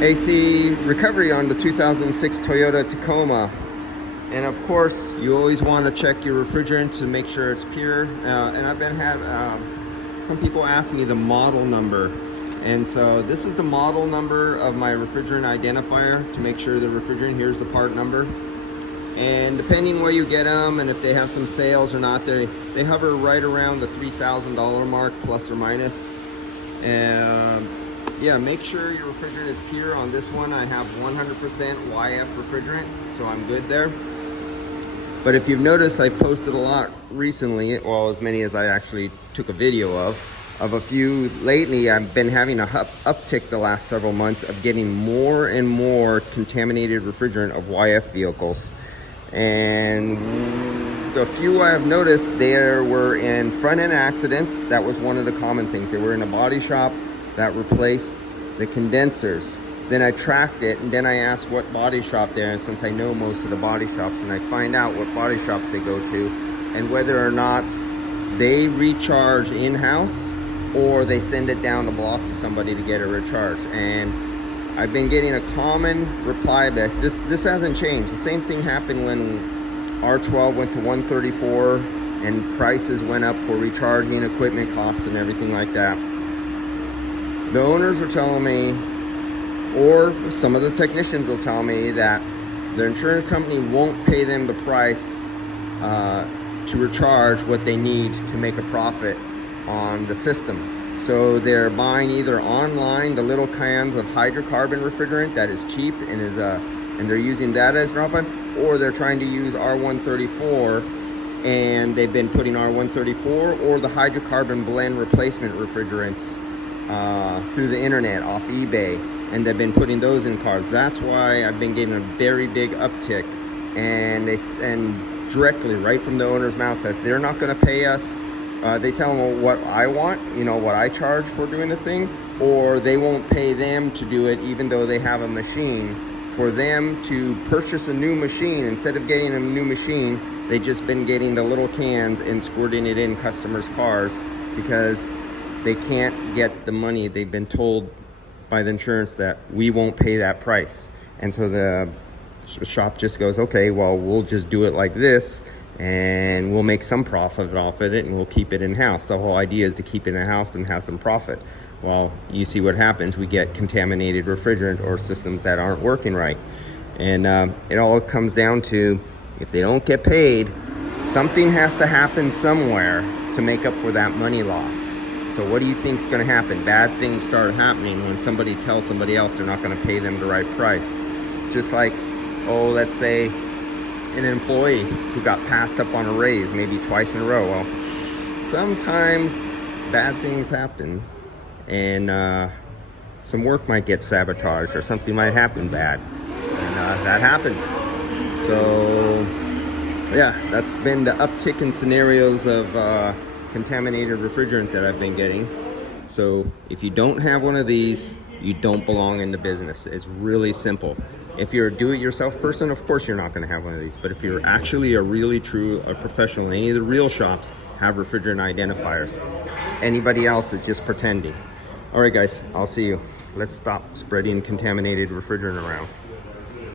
AC recovery on the 2006 Toyota Tacoma. And of course, you always want to check your refrigerant to make sure it's pure. And I've been some people ask me the model number. And so this is the model number of my refrigerant identifier to make sure the refrigerant, here's the part number. And depending where you get them and if they have some sales or not, they hover right around the $3,000 mark, plus or minus. And yeah, make sure your refrigerant is pure. On this one, I have 100% YF refrigerant, so I'm good there. But if you've noticed, I've posted a lot recently, well, as many as I actually took a video of a few lately. I've been having a uptick the last several months of getting more and more contaminated refrigerant of YF vehicles. And the few I have noticed, there were in front-end accidents. That was one of the common things. They were in a body shop that replaced the condensers. Then I tracked it, and then I asked what body shop there, and since I know most of the body shops, and I find out what body shops they go to and whether or not they recharge in-house or they send it down the block to somebody to get it recharged. And I've been getting a common reply that this hasn't changed. The same thing happened when R12 went to 134 and prices went up for recharging equipment costs and everything like that. The owners are telling me, or some of the technicians will tell me, that the insurance company won't pay them the price to recharge what they need to make a profit on the system. So they're buying either online the little cans of hydrocarbon refrigerant that is cheap and and they're using that as drop-in, or they're trying to use R134 and they've been putting R134 or the hydrocarbon blend replacement refrigerants through the internet off eBay, and they've been putting those in cars. That's why I've been getting a very big uptick, and directly right from the owner's mouth says they're not going to pay us. They tell them what I want, what I charge for doing the thing, or they won't pay them to do it even though they have a machine. For them to purchase a new machine, instead of getting a new machine, they've just been getting the little cans and squirting it in customers' cars because they can't get the money. They've been told by the insurance that we won't pay that price. And so the shop just goes, okay, well, we'll just do it like this and we'll make some profit off of it and we'll keep it in-house. The whole idea is to keep it in-house and have some profit. Well, you see what happens. We get contaminated refrigerant or systems that aren't working right. And it all comes down to, if they don't get paid, something has to happen somewhere to make up for that money loss. So what do you think is going to happen? Bad things start happening when somebody tells somebody else they're not going to pay them the right price. Just like, let's say an employee who got passed up on a raise maybe twice in a row. Well, sometimes bad things happen, and some work might get sabotaged or something might happen bad, and that happens. So yeah, that's been the uptick in scenarios of contaminated refrigerant that I've been getting. So if you don't have one of these, you don't belong in the business. It's really simple. If you're a do-it-yourself person, of course you're not going to have one of these. But if you're actually a professional, any of the real shops have refrigerant identifiers. Anybody else is just pretending. All right, guys, I'll see you. Let's stop spreading contaminated refrigerant around.